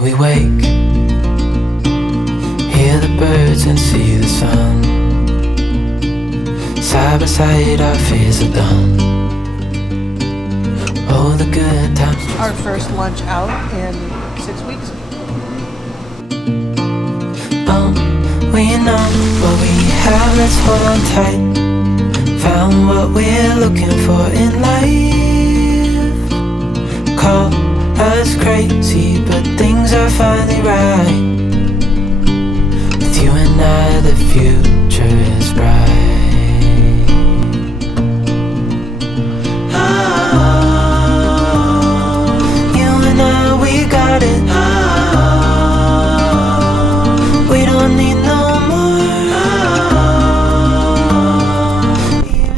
we wake, hear the birds and see the sun. Side by side our fears are done. Oh, the good times. Our first lunch out in 6 weeks. We know what we have, let's hold on tight. Found what we're looking for in life. Call us crazy, but things are finally right. With you and I, the future is bright. Oh, you and I, we got it. Oh, we don't need no more.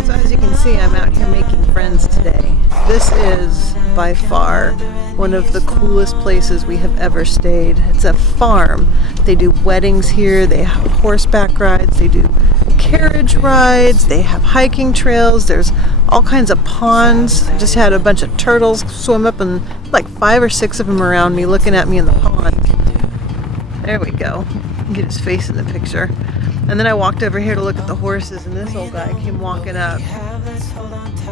So as you can see, I'm out here making friends today. This is by far one of the coolest places we have ever stayed. It's a farm. They do weddings here, they have horseback rides, they do carriage rides, they have hiking trails, there's all kinds of ponds. I just had a bunch of turtles swim up, and like 5 or 6 of them around me looking at me in the pond. There we go. Get his face in the picture. And then I walked over here to look at the horses, and this old guy came walking up.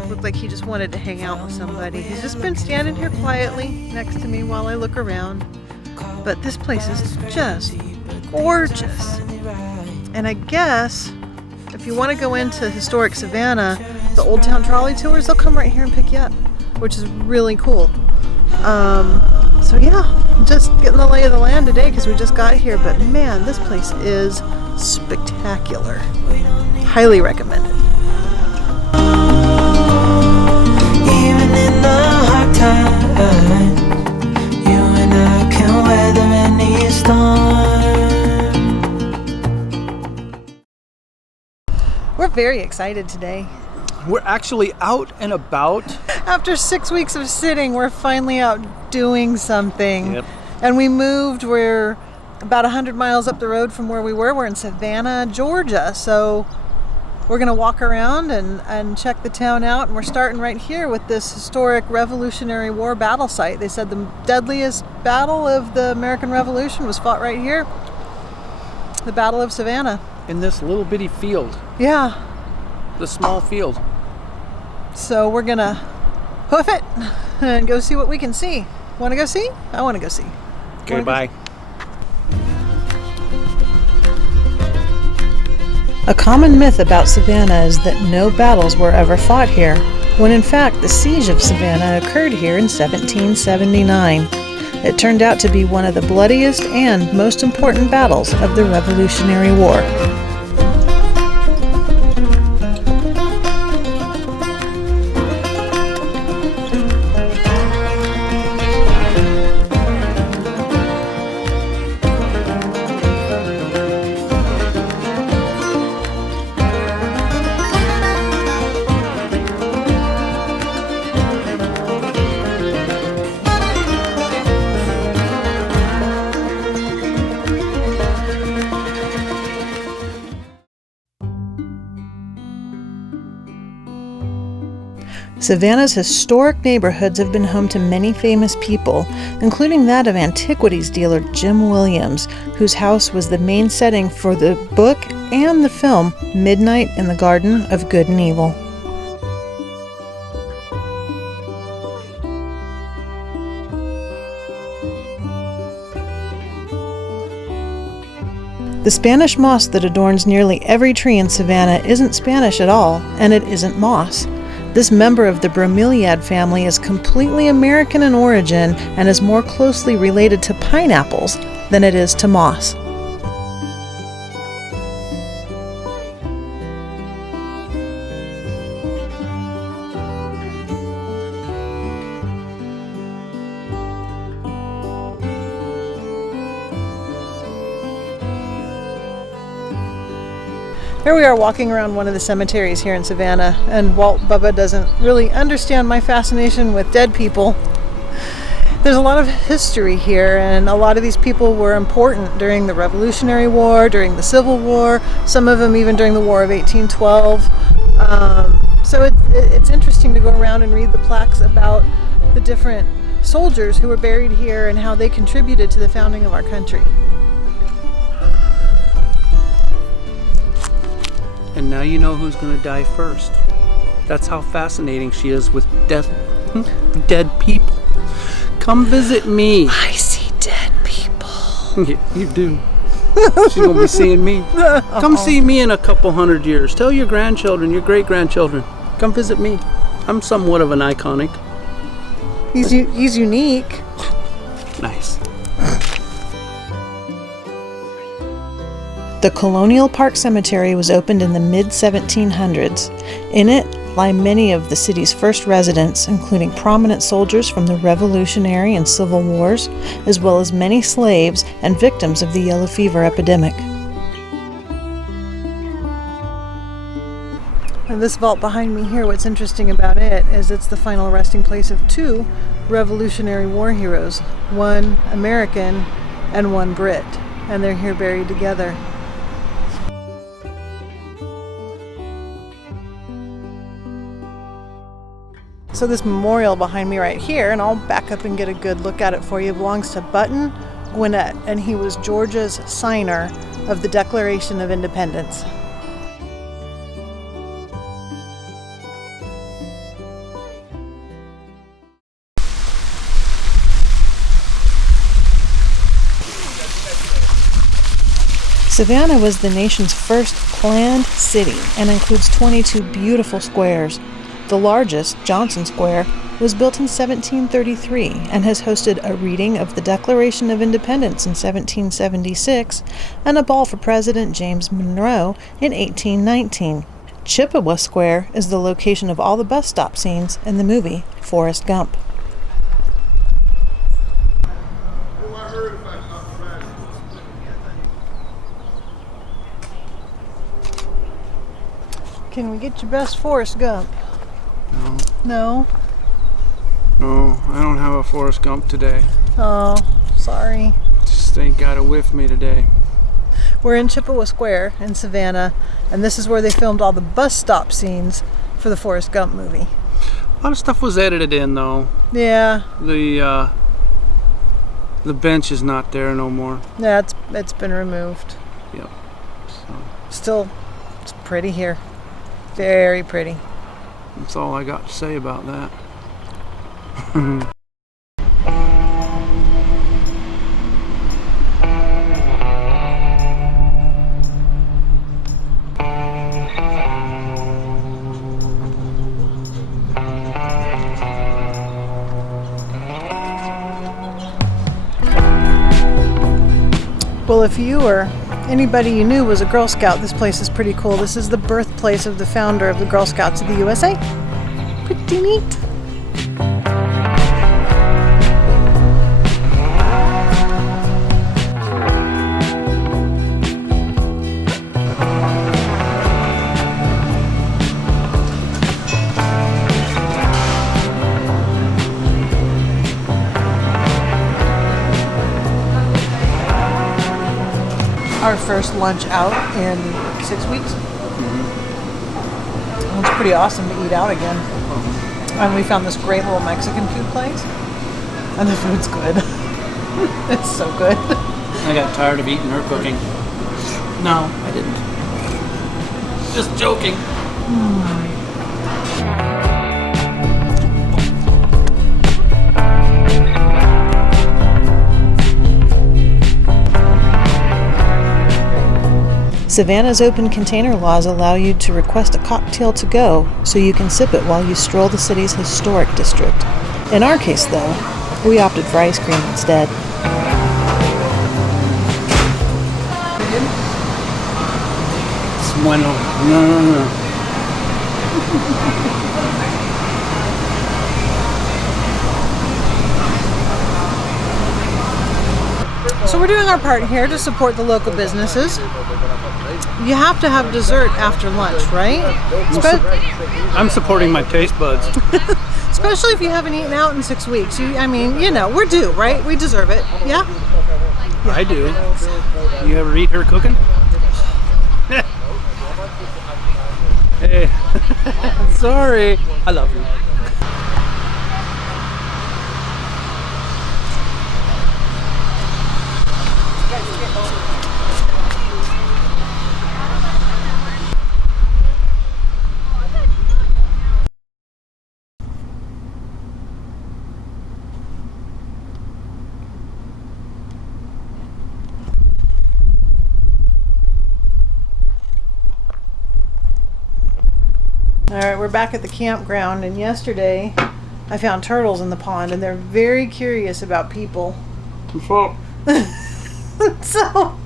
Looked like he just wanted to hang out with somebody. He's just been standing here quietly next to me while I look around. But this place is just gorgeous. And I guess if you want to go into historic Savannah, the Old Town Trolley Tours, they'll come right here and pick you up, which is really cool. So yeah, just getting the lay of the land today because we just got here. But man, this place is spectacular. Highly recommend it. Even in the hard times, you and I can weather any storm. We're very excited today. We're actually out and about. After 6 weeks of sitting, we're finally out doing something. Yep. And we moved. We're about 100 miles up the road from where we were. We're in Savannah, Georgia. So we're going to walk around and check the town out. And we're starting right here with this historic Revolutionary War battle site. They said the deadliest battle of the American Revolution was fought right here. The Battle of Savannah. In this little bitty field. Yeah. The small field. So we're going to hoof it and go see what we can see. Want to go see? I want to go see. Okay, bye. A common myth about Savannah is that no battles were ever fought here, when in fact the siege of Savannah occurred here in 1779. It turned out to be one of the bloodiest and most important battles of the Revolutionary War. Savannah's historic neighborhoods have been home to many famous people, including that of antiquities dealer Jim Williams, whose house was the main setting for the book and the film Midnight in the Garden of Good and Evil. The Spanish moss that adorns nearly every tree in Savannah isn't Spanish at all, and it isn't moss. This member of the bromeliad family is completely American in origin and is more closely related to pineapples than it is to moss. Here we are walking around one of the cemeteries here in Savannah, and Walt Bubba doesn't really understand my fascination with dead people. There's a lot of history here, and a lot of these people were important during the Revolutionary War, during the Civil War, some of them even during the War of 1812. So it's interesting to go around and read the plaques about the different soldiers who were buried here and how they contributed to the founding of our country. And now you know who's going to die first. That's how fascinating she is with dead people. Come visit me. I see dead people. Yeah, you do. She's going to be seeing me. Come see me in a couple hundred years. Tell your grandchildren, your great-grandchildren. Come visit me. I'm somewhat of an iconic. He's unique. Nice. The Colonial Park Cemetery was opened in the mid-1700s. In it lie many of the city's first residents, including prominent soldiers from the Revolutionary and Civil Wars, as well as many slaves and victims of the yellow fever epidemic. And this vault behind me here, what's interesting about it is it's the final resting place of two Revolutionary War heroes, one American and one Brit, and they're here buried together. So this memorial behind me right here, and I'll back up and get a good look at it for you, belongs to Button Gwinnett, and he was Georgia's signer of the Declaration of Independence. Savannah was the nation's first planned city and includes 22 beautiful squares. The largest, Johnson Square, was built in 1733 and has hosted a reading of the Declaration of Independence in 1776 and a ball for President James Monroe in 1819. Chippewa Square is the location of all the bus stop scenes in the movie Forrest Gump. Can we get your best Forrest Gump? No. No? No, I don't have a Forrest Gump today. Oh, sorry. Just ain't got it with me today. We're in Chippewa Square in Savannah, and this is where they filmed all the bus stop scenes for the Forrest Gump movie. A lot of stuff was edited in, though. Yeah. The bench is not there no more. Yeah, it's been removed. Yep. So Still, it's pretty here. Very pretty. that's all I got to say about that. Well, if you or anybody you knew was a Girl Scout, this place is pretty cool. This is the birthplace of the founder of the Girl Scouts of the USA. Pretty neat. Our first lunch out in 6 weeks. It's pretty awesome to eat out again. And we found this great little Mexican food place. And the food's good. It's so good. I got tired of eating her cooking. No, I didn't. Just joking. Savannah's open container laws allow you to request a cocktail to go so you can sip it while you stroll the city's historic district. In our case, though, we opted for ice cream instead. It's bueno. No. So we're doing our part here to support the local businesses. You have to have dessert after lunch, right? I'm supporting my taste buds. Especially if you haven't eaten out in 6 weeks. We're due, right? We deserve it. Yeah? I do. You ever eat her cooking? Hey, sorry. I love you. All right, we're back at the campground, and yesterday I found turtles in the pond, and they're very curious about people. What's up? So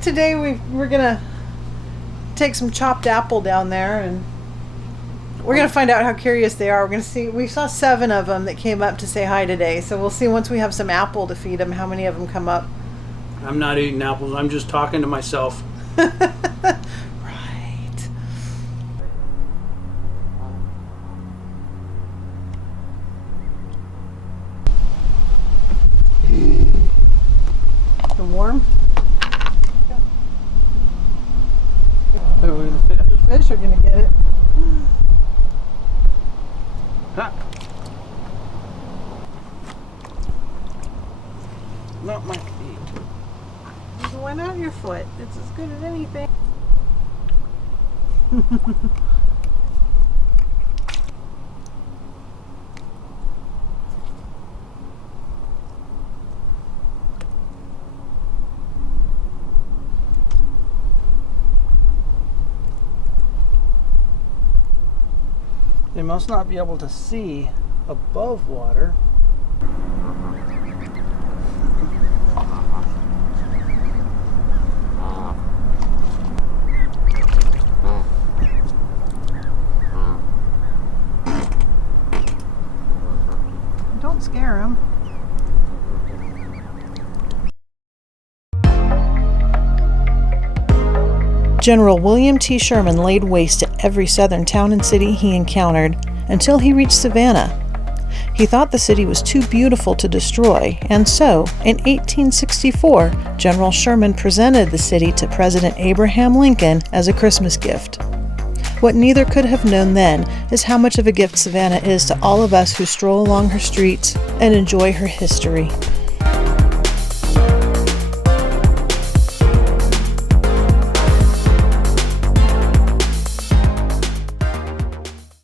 today we're gonna take some chopped apple down there, and we're gonna find out how curious they are. We're gonna see. We saw 7 of them that came up to say hi today, so we'll see once we have some apple to feed them how many of them come up. I'm not eating apples. I'm just talking to myself. Right. Warm? The fish are gonna get it. Huh. Not my feet. Why not your foot? It's as good as anything. They must not be able to see above water. Don't scare them. General William T. Sherman laid waste to every southern town and city he encountered until he reached Savannah. He thought the city was too beautiful to destroy, and so, in 1864, General Sherman presented the city to President Abraham Lincoln as a Christmas gift. What neither could have known then is how much of a gift Savannah is to all of us who stroll along her streets and enjoy her history.